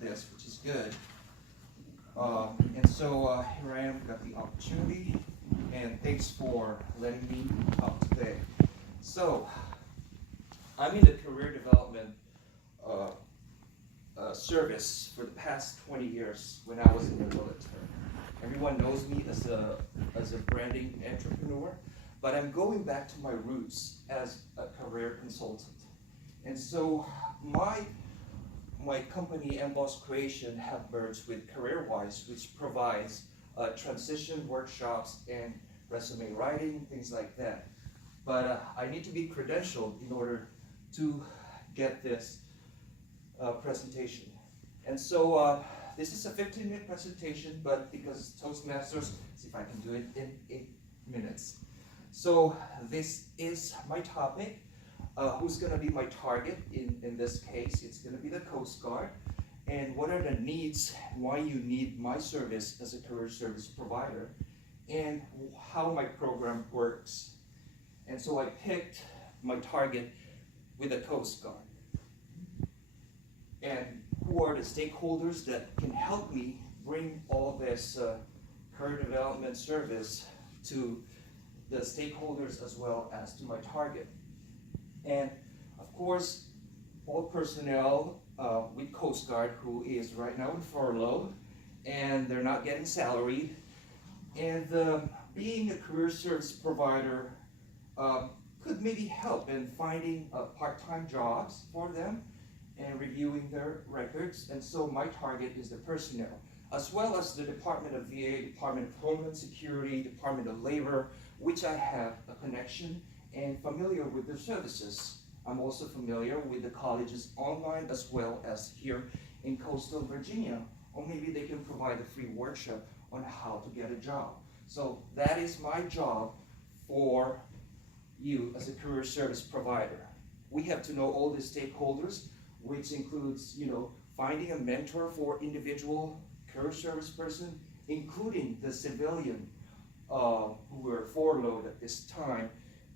this, which is good. And so here I am, got the opportunity, and thanks for letting me talk today. So I'm in the career development uh, service for the past 20 years when I was in the military. Everyone knows me as a branding entrepreneur, but I'm going back to my roots as a career consultant. And so my company, Emboss Creation, have merged with CareerWise, which provides transition workshops and resume writing, things like that. But I need to be credentialed in order to get this presentation. And so this is a 15-minute presentation, but because Toastmasters, see if I can do it in 8 minutes. So this is my topic. Who's going to be my target in this case? It's going to be the Coast Guard. And what are the needs, why you need my service as a career service provider, and how my program works. And so I picked my target with the Coast Guard. And who are the stakeholders that can help me bring all this career development service to the stakeholders as well as to my target. And of course, all personnel with Coast Guard who is right now in furlough and they're not getting salary. And being a career service provider could maybe help in finding part-time jobs for them and reviewing their records. And so my target is the personnel, as well as the Department of VA, Department of Homeland Security, Department of Labor, which I have a connection and familiar with their services. I'm also familiar with the colleges online as well as here in coastal Virginia, or maybe they can provide a free workshop on how to get a job. So that is my job for you as a career service provider. We have to know all the stakeholders, which includes, finding a mentor for individual career service person, including the civilian who were furloughed at this time,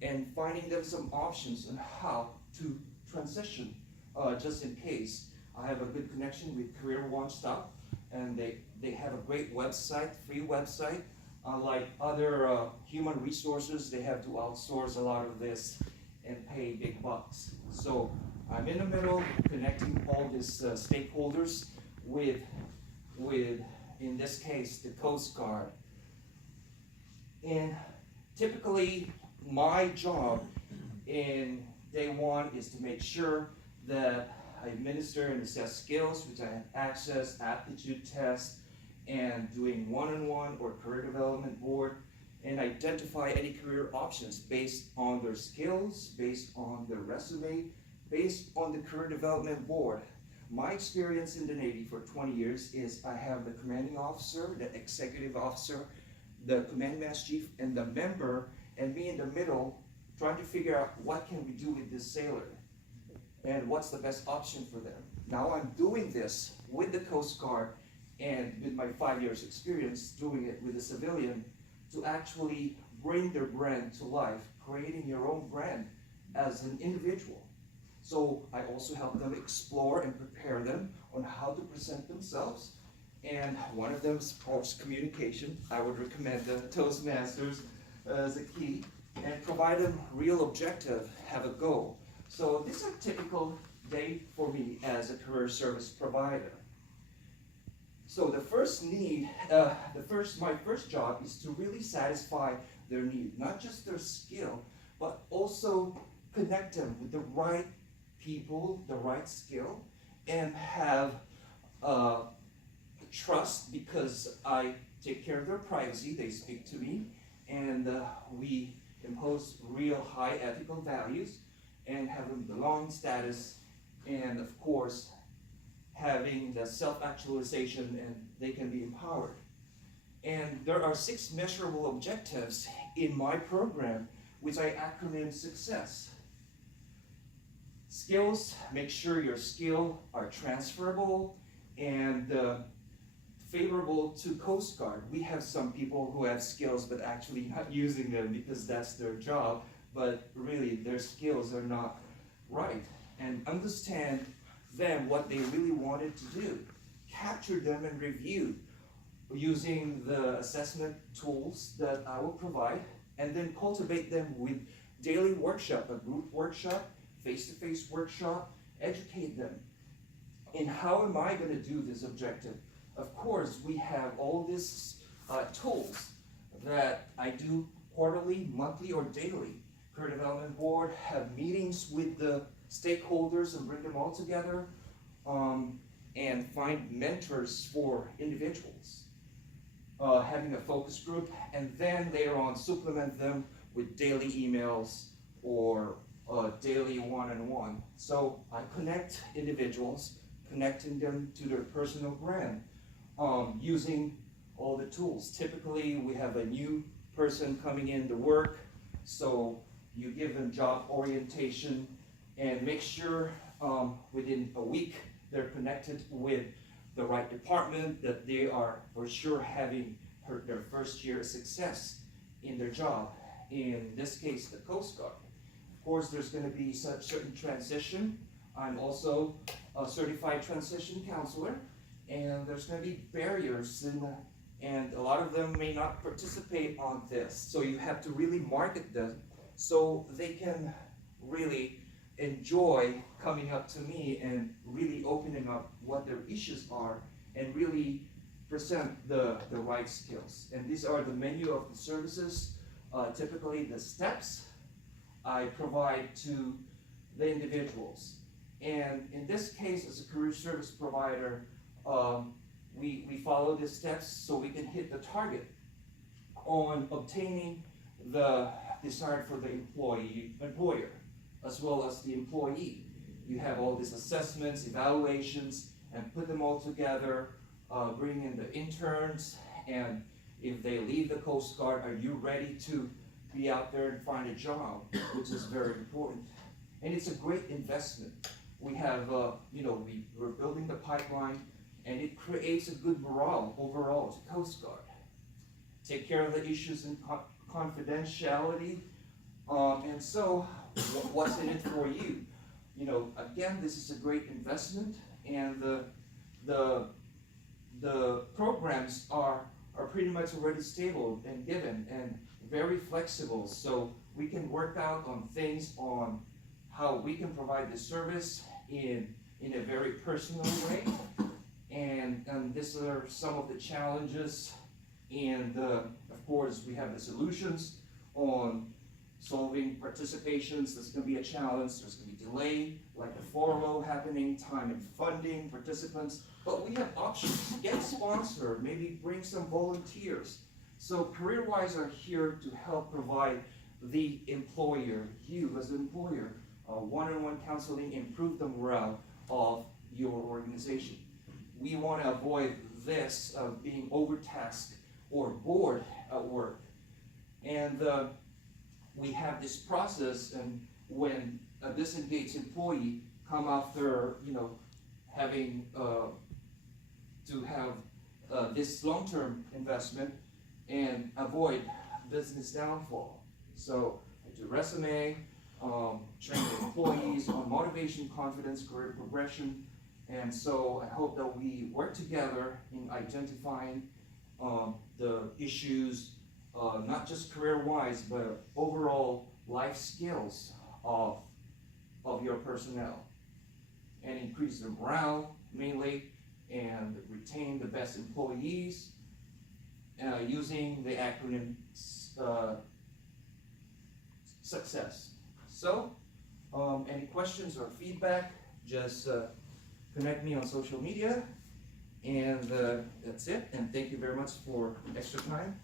and finding them some options on how to transition, just in case. I have a good connection with Career One Stop, and they have a great website, free website. Unlike other human resources, they have to outsource a lot of this and pay big bucks. So I'm in the middle, connecting all these stakeholders with, in this case, the Coast Guard. And typically, my job in day one is to make sure that I administer and assess skills, which I have access, aptitude tests, and doing one-on-one or career development board, and identify any career options based on their skills, based on their resume, based on the career development board. My experience in the Navy for 20 years is I have the commanding officer, the executive officer, the command master chief, and the member, and me in the middle, trying to figure out what can we do with this sailor and what's the best option for them. Now I'm doing this with the Coast Guard and with my 5 years experience doing it with a civilian to actually bring their brand to life, creating your own brand as an individual. So I also help them explore and prepare them on how to present themselves. And one of them is, of course, communication. I would recommend the Toastmasters as a key, and provide them real objective, have a goal. So this is a typical day for me as a career service provider. So the first need, my first job is to really satisfy their need, not just their skill, but also connect them with the right people, the right skill, and have trust, because I take care of their privacy, they speak to me, and we impose real high ethical values and have them belong status, and of course having the self-actualization, and they can be empowered. And there are 6 measurable objectives in my program, which I acronym SUCCESS. Skills, make sure your skills are transferable and favorable to Coast Guard. We have some people who have skills but actually not using them because that's their job, but really their skills are not right. And understand them what they really wanted to do, capture them and review using the assessment tools that I will provide, and then cultivate them with daily workshop, a group workshop, face-to-face workshop, educate them. And how am I going to do this objective? Of course, we have all these tools that I do quarterly, monthly, or daily. Career Development Board have meetings with the stakeholders and bring them all together and find mentors for individuals. Having a focus group, and then later on supplement them with daily emails or daily one-on-one. So I connect individuals, connecting them to their personal brand using all the tools. Typically, we have a new person coming in to work, so you give them job orientation and make sure within a week they're connected with the right department, that they are for sure having their first year of success in their job. In this case, the Coast Guard. Of course, there's going to be such certain transition. I'm also a certified transition counselor, and there's going to be barriers, and a lot of them may not participate on this. So you have to really market them so they can really enjoy coming up to me and really opening up what their issues are and really present the right skills. And these are the menu of the services. Typically the steps I provide to the individuals. And in this case, as a career service provider, we follow the steps so we can hit the target on obtaining the desired for the employer, as well as the employee. You have all these assessments, evaluations, and put them all together, bring in the interns, and if they leave the Coast Guard, are you ready to be out there and find a job, which is very important. And it's a great investment. We have, we're building the pipeline, and it creates a good morale overall to Coast Guard. Take care of the issues in confidentiality, and so what's in it for you? Again, this is a great investment, and the programs are pretty much already stable and given and very flexible, so we can work out on things on how we can provide the service in a very personal way. And these are some of the challenges, and of course we have the solutions on solving participations. There's going to be a challenge, there's going to be delay, like the 4-0 happening, time and funding, participants, but we have options. Get a sponsor, maybe bring some volunteers. So CareerWise are here to help provide the employer, you as an employer, one-on-one counseling, improve the morale of your organization. We want to avoid this of being overtasked or bored at work. And we have this process, and when a disengaged employee come after, having to have this long-term investment and avoid business downfall. So I do resume, train the employees on motivation, confidence, career progression, and so I hope that we work together in identifying the issues, not just career-wise, but overall life skills of your personnel, and increase their morale mainly, and retain the best employees using the acronym SUCCESS. So, any questions or feedback, just connect me on social media, and that's it. And thank you very much for extra time.